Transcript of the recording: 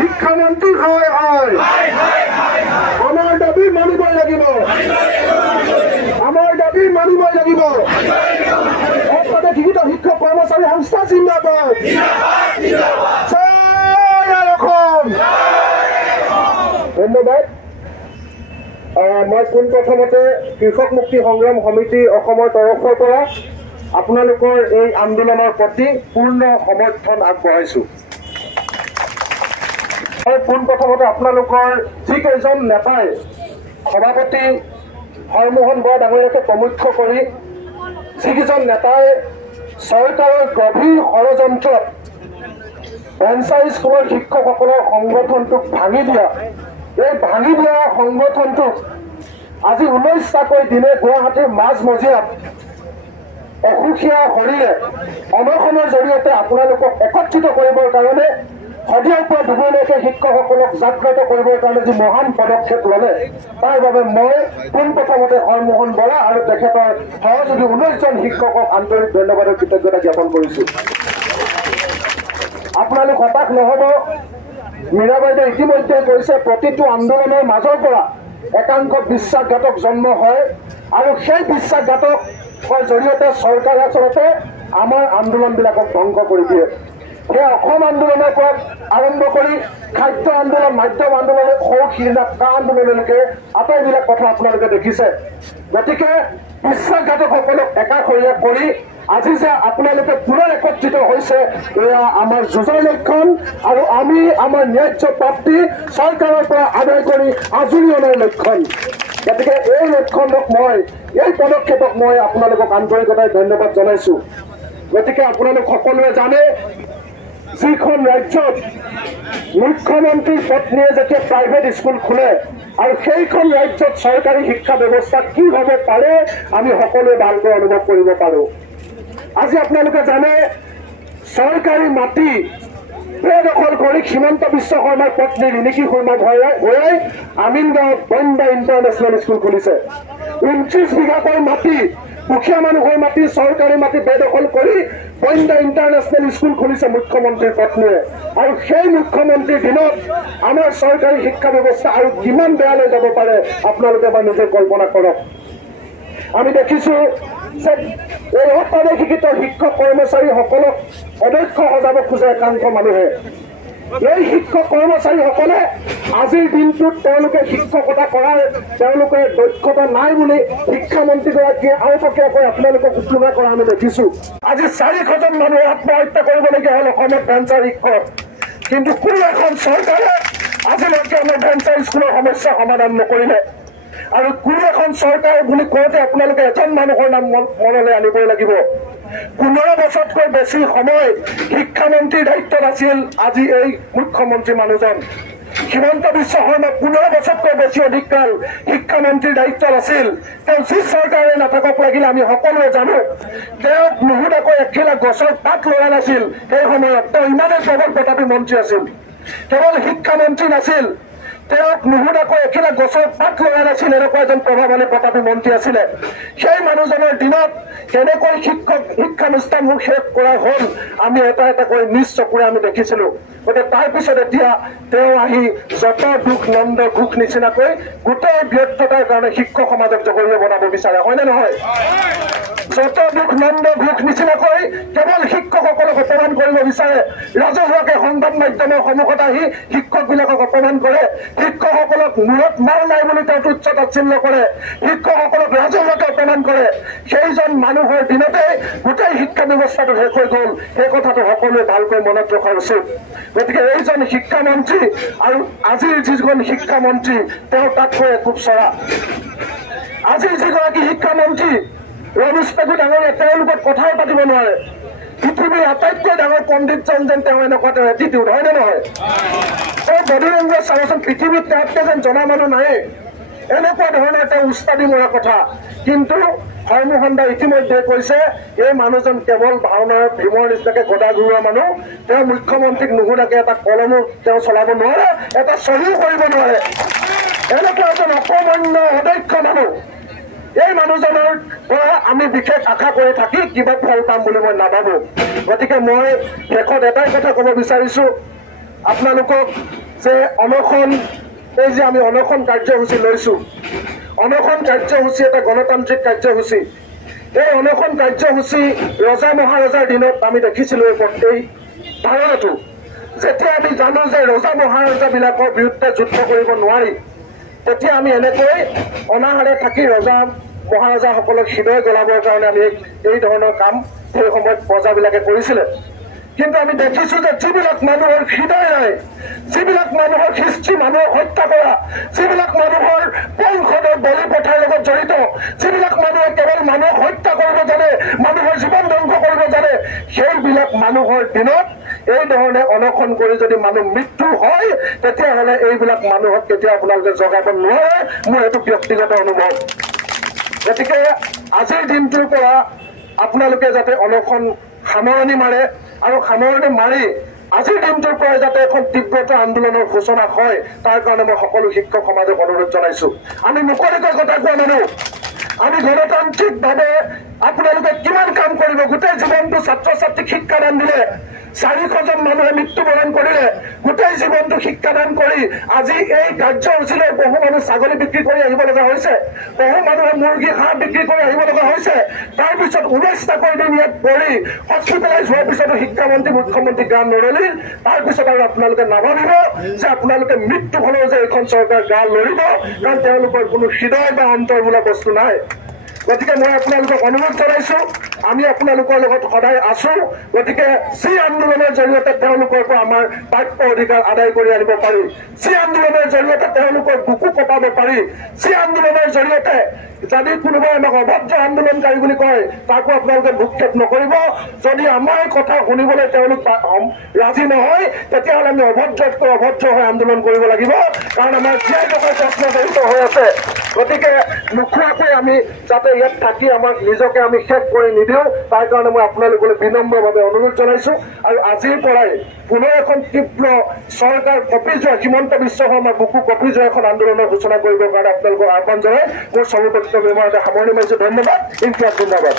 শিক্ষামন্ত্ৰী হয় আমাৰ দাবী মানিবই লাগিব, আমাৰ দাবী মানিবই লাগিব। একপাতে শিক্ষিত শিক্ষক কৰ্মচাৰী সংস্থা জিন্দাবাদ, জয় অসম। ধন্যবাদ। মই পোনপ্ৰথমতে কৃষক মুক্তি সংগ্ৰাম সমিতি অসমৰ তৰফৰ পৰা আপোনালোকৰ এই আন্দোলনৰ প্ৰতি পূৰ্ণ সমৰ্থন আগবঢ়াইছো। মই পোনপ্ৰথমতে আপোনালোকৰ যিকেইজন নেতাই সভাপতি হৰমোহন বৰা ডাঙৰীয়াকে প্ৰমুখ্য কৰি যিকেইজন নেতাই চৰকাৰৰ গভীৰ ষড়যন্ত্ৰত ভেঞ্চাৰ স্কুলৰ শিক্ষকসকলৰ সংগঠনটোক ভাঙি দিয়া, এই ভাঙি দিয়া সংগঠনটোক আজি 19টাকৈ দিনে গুৱাহাটীৰ মাজমজিয়াত অসুখীয়া শৰীৰে অনশনৰ জৰিয়তে আপোনালোকক একত্ৰিত কৰিবৰ কাৰণে সদিয়াৰ পৰা দুবৈলৈকে শিক্ষকসকলক জাগ্ৰত কৰিবৰ কাৰণে যি মহান পদক্ষেপ ল'লে, তাৰ বাবে মই পোনপ্ৰথমতে হৰমোহন বৰা আৰু তেখেতৰ সহযোগী 19জন শিক্ষকক আন্তৰিক ধন্যবাদ আৰু কৃতজ্ঞতা জ্ঞাপন কৰিছো। আপোনালোক হতাশ নহব। মীৰা বাইদেৱে ইতিমধ্যে কৈছে প্ৰতিটো আন্দোলনৰ মাজৰ পৰা একাংশ বিশ্বাসঘাতক জন্ম হয় আৰু সেই বিশ্বাসঘাতকৰ জৰিয়তে চৰকাৰে আচলতে আমাৰ আন্দোলনবিলাকক ধ্বংস কৰি দিয়ে। সেই অসম আন্দোলনৰ পৰা আৰম্ভ কৰি খাদ্য আন্দোলন, মাধ্যম আন্দোলন, সৌ শিৰা আন্দোলনলৈকে আটাইবিলাক কথা আপোনালোকে দেখিছে। গতিকে বিশ্বাসঘাতকসকলক একাষৰীয়া কৰি আজি যে আপোনালোকে পুনৰ একত্ৰিত হৈছে, এয়া আমাৰ যুঁজৰ লক্ষণ আৰু আমি আমাৰ ন্যায্য প্ৰাপ্তি চৰকাৰৰ পৰা আদায় কৰি আজৰি অনাৰ লক্ষণ। গতিকে এই লক্ষণক এই পদক্ষেপক মই আপোনালোকক আন্তৰিকতাৰে ধন্যবাদ জনাইছো। গতিকে আপোনালোক সকলোৱে জানে, যিখন ৰাজ্যত মুখ্যমন্ত্ৰীৰ পত্নীয়ে যেতিয়া প্ৰাইভেট স্কুল খোলে আৰু সেইখন ৰাজ্যত চৰকাৰী শিক্ষা ব্যৱস্থা কি হ'ব পাৰে আমি সকলোৱে ভালকৈ অনুভৱ কৰিব পাৰো। আজি আপোনালোকে জানে, চৰকাৰী মাটি বেদখল কৰি হিমন্ত বিশ্ব শৰ্মাৰ পত্নী ৰিণিকী শৰ্মা ভৰাই আমিনগাঁৱত বন্দা ইণ্টাৰনেশ্যনেল স্কুল খুলিছে। 29 বিঘাকৈ মাটি, দুখীয়া মানুহৰ মাটি, চৰকাৰী মাটি বেদখল কৰি বন্দা ইণ্টাৰনেশ্যনেল স্কুল খুলিছে মুখ্যমন্ত্ৰীৰ পত্নীয়ে। আৰু সেই মুখ্যমন্ত্ৰীৰ দিনত আমাৰ চৰকাৰী শিক্ষা ব্যৱস্থা আৰু কিমান বেয়ালৈ যাব পাৰে আপোনালোকে এবাৰ নিজে কল্পনা কৰক। আমি দেখিছো যে এই অত্যাধিক শিক্ষিত শিক্ষক কৰ্মচাৰীসকলক অধ্যক্ষ সজাব খোজে একাংশ মানুহে। এই শিক্ষক কৰ্মচাৰীসকলে আজিৰ দিনটোত তেওঁলোকে শিক্ষকতা কৰাৰ তেওঁলোকে দক্ষতা নাই বুলি শিক্ষামন্ত্ৰীগৰাকীয়ে আওপকীয়াকৈ আপোনালোকক সূচনা কৰা আমি দেখিছো। আজি 400জন মানুহে আত্মহত্যা কৰিবলগীয়া হ'ল অসমত ভেঞ্চাৰ শিক্ষক। কিন্তু কোনো এখন চৰকাৰে আজিলৈকে আমাৰ ভেঞ্চাৰ স্কুলৰ সমস্যা সমাধান নকৰিলে। আৰু কোনো এখন চৰকাৰ বুলি কওঁতে আপোনালোকে এজন মানুহৰ নাম মনলৈ আনিবই লাগিব। 15 বছৰতকৈ বেছি সময় শিক্ষামন্ত্ৰীৰ দায়িত্বত আছিল আজি এই মুখ্যমন্ত্ৰী মানুহজন। হিমন্ত বিশ্ব শৰ্মা 15 বছৰতকৈ বেছি অধিক কাল শিক্ষামন্ত্ৰীৰ দায়িত্বত আছিল। তেওঁ যি চৰকাৰে নাথাকক লাগিলে আমি সকলোৱে জানো, তেওঁক নুশুনাকৈ এখিলা গছৰ পাত লৰা নাছিল। সেই সময়ত তেওঁ ইমানেই প্ৰবল প্ৰতাপী মন্ত্ৰী আছিল। কেৱল শিক্ষামন্ত্ৰী নাছিল, তেওঁক নুশুনাকৈ এখিলা গছৰ পাত লৰা নাছিল, এনেকুৱা এজন প্ৰভাৱশালী প্ৰতাপী মন্ত্ৰী আছিলে। সেই মানুহজনৰ দিনত কেনেকৈ শিক্ষানুষ্ঠানবোৰ শেষ কৰা হ'ল আমি এটা এটাকৈ নিজ চকুৰে আমি দেখিছিলো। গতিকে তাৰপিছত এতিয়া তেওঁ আহি যত দুখ নন্দ ঘোষ নিচিনাকৈ গোটেই ব্যৰ্থতাৰ কাৰণে শিক্ষক সমাজক জগৰীয়া বনাব বিচাৰে, হয়নে নহয়? যত দুখ নন্দ ঘোষ নিচিনাকৈ কেৱল শিক্ষকসকলক অপমান কৰিব বিচাৰে। ৰাজহুৱাকে সংবাদ মাধ্যমৰ সন্মুখত আহি শিক্ষকবিলাকক অপমান কৰে। শিক্ষকসকলক মূৰত মাল নাই বুলি তেওঁ তুচ্ছ তাচ্ছিল্য কৰে। শিক্ষকসকলক ৰাজহুৱাকে অপমান কৰে। সেইজন মানুহৰ দিনতে গোটেই শিক্ষা ব্যৱস্থাটো শেষ হৈ গ'ল। সেই কথাটো সকলোৱে ভালকৈ মনত ৰখা উচিত। গতিকে এইজন শিক্ষামন্ত্ৰী আৰু আজিৰ যিজন শিক্ষামন্ত্ৰী তেওঁ তাতকৈ একোপ চৰা। আজিৰ যিগৰাকী শিক্ষামন্ত্ৰী ৰমেশ পেগু ডাঙৰীয়া, তেওঁৰ লগত কথাও পাতিব নোৱাৰে। পৃথিৱীৰ আটাইতকৈ ডাঙৰ পণ্ডিতজন যেন তেওঁ এনেকুৱা তেওঁ এটিটিউড, হয়নে নহয়? তেওঁ বডি লেংগুৱেজ চাবচোন, পৃথিৱীত তেওঁতকৈ যেন জনা মানুহ নাই। এনেকুৱা ধৰণৰ তেওঁ উস্তাদি মৰা কথা। কিন্তু হৰমোহন দাই ইতিমধ্যে কৈছে এই মানুহজন কেৱল ভাওনাৰ ভীমৰ নিচিনাকে গদা ঘূৰোৱা মানুহ। তেওঁ মুখ্যমন্ত্ৰীক নুশুনাকে এটা কলমো তেওঁ চলাব নোৱাৰে, এটা চহীও কৰিব নোৱাৰে। এনেকুৱা এজন অকমান্য অদক্ষ মানুহ। এই মানুহজনৰ পৰা আমি বিশেষ আশা কৰি থাকি কিবা ফল পাম বুলি মই নাভাবো। গতিকে মই শেষত এটাই কথা ক'ব বিচাৰিছো, আপোনালোকক যে অনশন এই যে আমি অনশন কাৰ্যসূচী লৈছো, অনশন কাৰ্যসূচী এটা গণতান্ত্ৰিক কাৰ্যসূচী। এই অনশন কাৰ্যসূচী ৰজা মহাৰজাৰ দিনত আমি দেখিছিলো। এই ধাৰণাটো যেতিয়া আমি জানো যে ৰজা মহাৰজাবিলাকৰ বিৰুদ্ধে যুদ্ধ কৰিব নোৱাৰি, তেতিয়া আমি এনেকৈ অনাহাৰে থাকি ৰজা মহাৰজাসকলক হৃদয় গলাবৰ কাৰণে আমি এই ধৰণৰ কাম সেই সময়ত প্ৰজাবিলাকে কৰিছিলে। কিন্তু আমি দেখিছো যে যিবিলাক মানুহৰ হৃদয় নাই, যিবিলাক মানুহৰ হিষ্ট্ৰী মানুহক হত্যা কৰা, যিবিলাক মানুহৰ বংশধৰ বলি প্ৰথাৰ লগত জড়িত, যিবিলাক মানুহে কেৱল মানুহক হত্যা কৰিব জানে, মানুহৰ জীৱন ধ্বংস কৰিব জানে, সেইবিলাক মানুহৰ দিনত এই ধৰণে অনশন কৰি যদি মানুহ মৃত্যু হয়, তেতিয়াহ'লে এইবিলাক মানুহক কেতিয়াও আপোনালোকে জগাব নোৱাৰে। মোৰ এইটো ব্যক্তিগত অনুভৱ। গতিকে আজিৰ দিনটোৰ পৰা আপোনালোকে যাতে অনশন সামৰণি মাৰে, আৰু সামৰণি মাৰি আজিৰ দিনটোৰ পৰা যাতে এখন তীব্ৰতা আন্দোলনৰ সূচনা হয়, তাৰ কাৰণে মই সকলো শিক্ষক সমাজক অনুৰোধ জনাইছো। আমি মুকলিকৈ কথা কোৱা মানুহ, আমি গণতান্ত্ৰিকভাৱে আপোনালোকে কিমান কাম কৰিব। গোটেই জীৱনটো ছাত্ৰ ছাত্ৰীক শিক্ষাদান দিলে, 400জন মানুহে মৃত্যুবৰণ কৰিলে। গোটেই জীৱনটো শিক্ষাদান কৰি আজি এই কাৰ্যসূচীলৈ বহু মানুহ ছাগলী বিক্ৰী কৰি আহিব লগা হৈছে, বহু মানুহে মুৰ্গী হাঁহ বিক্ৰী কৰি আহিব লগা হৈছে। তাৰপিছত 19টাকৈ দিন ইয়াত পৰি হস্পিটেলাইজ হোৱাৰ পিছতো শিক্ষামন্ত্ৰী মুখ্যমন্ত্ৰী গা নলৰিল। তাৰপিছত আৰু আপোনালোকে নাভাবিব যে আপোনালোকে মৃত্যু হলেও যে এইখন চৰকাৰ গা লৰিব, কাৰণ তেওঁলোকৰ কোনো হৃদয় বা অন্তৰ বোলা বস্তু নাই। গতিকে মই আপোনালোকক অনুৰোধ জনাইছো, আমি আপোনালোকৰ লগত সদায় আছো। গতিকে যি আন্দোলনৰ জৰিয়তে তেওঁলোকৰ পৰা আমাৰ প্ৰাপ্য অধিকাৰ আদায় কৰি আনিব পাৰি, যি আন্দোলনৰ জৰিয়তে তেওঁলোকৰ বুকু কটাব পাৰি, যি আন্দোলনৰ জৰিয়তে যদি কোনোবাই আমাক অভদ্ৰ আন্দোলনকাৰী বুলি কয়, তাকো আপোনালোকে ভূক্ষেপ নকৰিব। যদি আমাৰ কথা শুনিবলৈ তেওঁলোক ৰাজি নহয়, তেতিয়াহ'লে আমি অভদ্ৰতকৈ অভদ্ৰ হৈ আন্দোলন কৰিব লাগিব, কাৰণ আমাৰ জীয়াই থকাৰ প্ৰশ্ন জড়িত হৈ আছে। গতিকে নোখোৱাকৈ আমি যাতে ইয়াত থাকি আমাক নিজকে আমি শেষ কৰি নিদিওঁ, তাৰ কাৰণে মই আপোনালোকলৈ বিনম্ৰভাৱে অনুৰোধ জনাইছো। আৰু আজিৰ পৰাই পুনৰ এখন তীব্ৰ চৰকাৰ কঁপি যোৱা, হিমন্ত বিশ্ব শৰ্মাৰ বুকু কঁপি যোৱা এখন আন্দোলনৰ সূচনা কৰিবৰ কাৰণে আপোনালোকক আহ্বান জনাই মোৰ চমুপক্ষে সামৰণি মাৰিছো। ধন্যবাদ। ইনকিলাব জিন্দাবাদ।